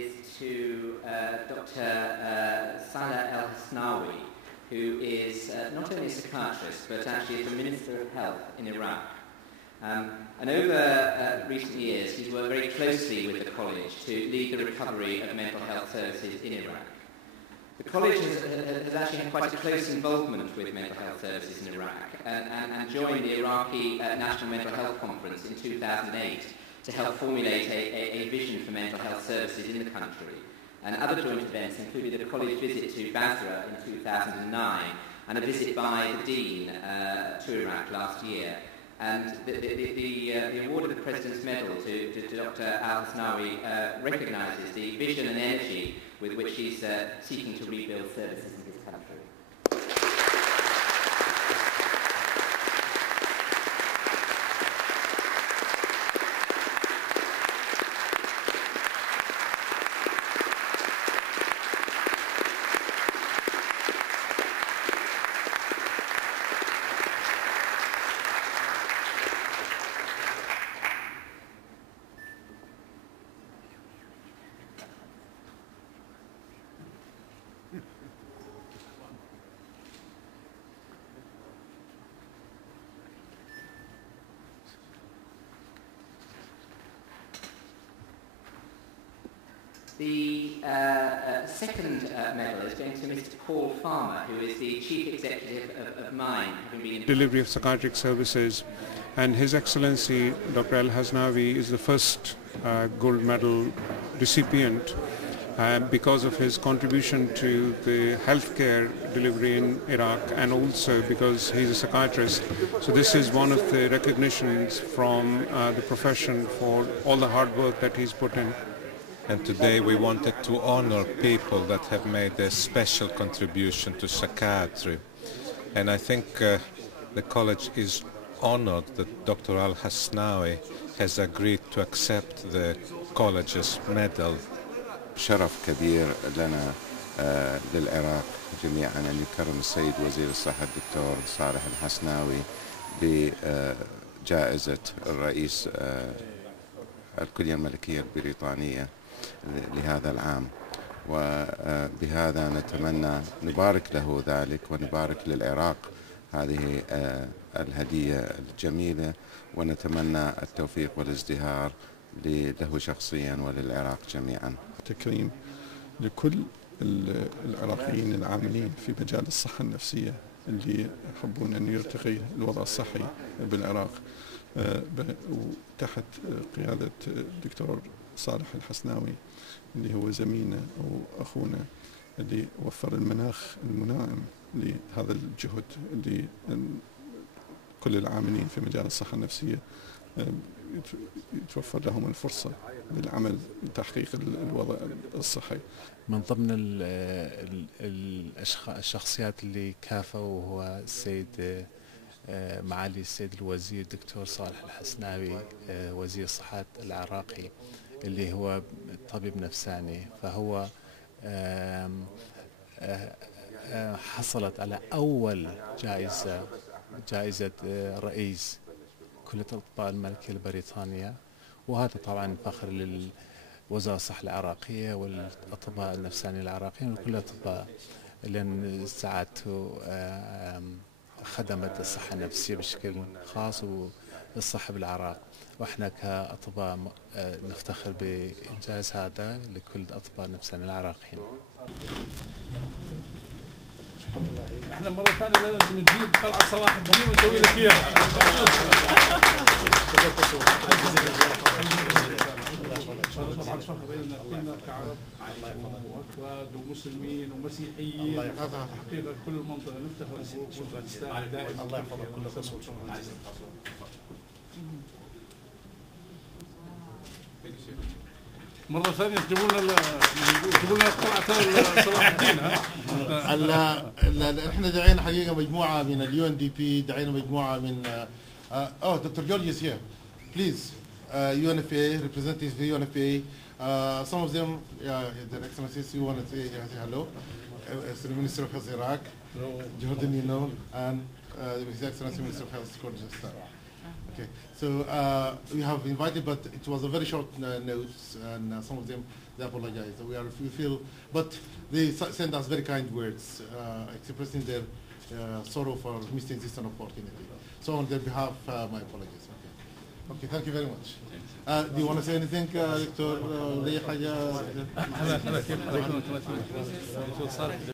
is to Dr. Salah El-Hasnawi, who is not only a psychiatrist, but actually is the Minister of Health in Iraq. And over recent years, he's worked very closely with the college to lead the recovery of mental health services in Iraq. The college has actually had quite a close involvement with mental health services in Iraq and joined the Iraqi National Mental Health Conference in 2008 to help formulate a vision for mental health services in the country. And other joint events included a college visit to Basra in 2009 and a visit by the Dean to Iraq last year. And the award of the President's Medal to Dr. Al-Hasnawi recognises the vision and energy with which he's seeking to rebuild services in his country. The second medal is going to Mr. Paul Farmer, who is the Chief Executive of MIND, having been delivery of psychiatric services, and His Excellency Dr. Al-Hasnawi is the first gold medal recipient because of his contribution to the healthcare delivery in Iraq, and also because he's a psychiatrist. So this is one of the recognitions from the profession for all the hard work that he's put in. And today we wanted to honor people that have made a special contribution to psychiatry. And I think the college is honored that Dr. Al-Hasnawi has agreed to accept the college's medal. شرف كبير لنا للعراق جميعا أن يكرم السيد وزير الصحة الدكتور صالح الحسناوي بجائزة الرئيس الكلية الملكية البريطانية لهذا العام، وبهذا نتمنى نبارك له ذلك ونبارك للعراق هذه الهدية الجميلة، ونتمنى التوفيق والازدهار له شخصيا وللعراق جميعا. تكريم لكل العراقيين العاملين في مجال الصحة النفسية اللي يحبون أن يرتقي الوضع الصحي بالعراق وتحت قيادة الدكتور صالح الحسناوي اللي هو زميلنا وأخونا اللي وفر المناخ الملائم لهذا الجهد اللي كل العاملين في مجال الصحة النفسية يتوفر لهم الفرصة للعمل لتحقيق الوضع الصحي. من ضمن الشخصيات اللي كافأوا هو السيد معالي السيد الوزير الدكتور صالح الحسناوي وزير الصحة العراقي اللي هو طبيب نفساني، فهو حصلت على أول جائزة رئيس كلية الأطباء الملكية البريطانية، وهذا طبعا فخر للوزارة الصحة العراقية والأطباء النفسانيين العراقيين وكل الأطباء، لأن ساعدته خدمت الصحة النفسية بشكل خاص والصحة بالعراق، واحنا كأطباء نفتخر بإنجاز هذا لكل الأطباء النفسانيين العراقيين. احنا مرة ثانية لازم نجيب قلعة صلاح الدين ونسوي لك اياها. طبعا فخر لنا كلنا كعرب واكراد ومسلمين ومسيحيين حقيقة كل المنطقة نفتخر بالإسلام دائما. الله يحفظك كل خصوص. مرة ثانية تجيبوا لنا قلعة صلاح الدين. احنا دعينا حقيقة مجموعة من UNDP، دعينا مجموعة من دكتور جورجيس here. Please, UNFPA, representatives of UNFPA. Some of them, Their Excellencies, you want to say hello. It's the Minister of Health Iraq, Jordan, and His Excellency Minister of Health, Okay, so we have invited, but it was a very short notes, and some of them they apologize. We feel, but they send us very kind words, expressing their sorrow for missing this opportunity. So on their behalf, my apologies. Okay, thank you very much. Do you want to say anything, دكتور؟ لي حاجة؟ دكتور صالح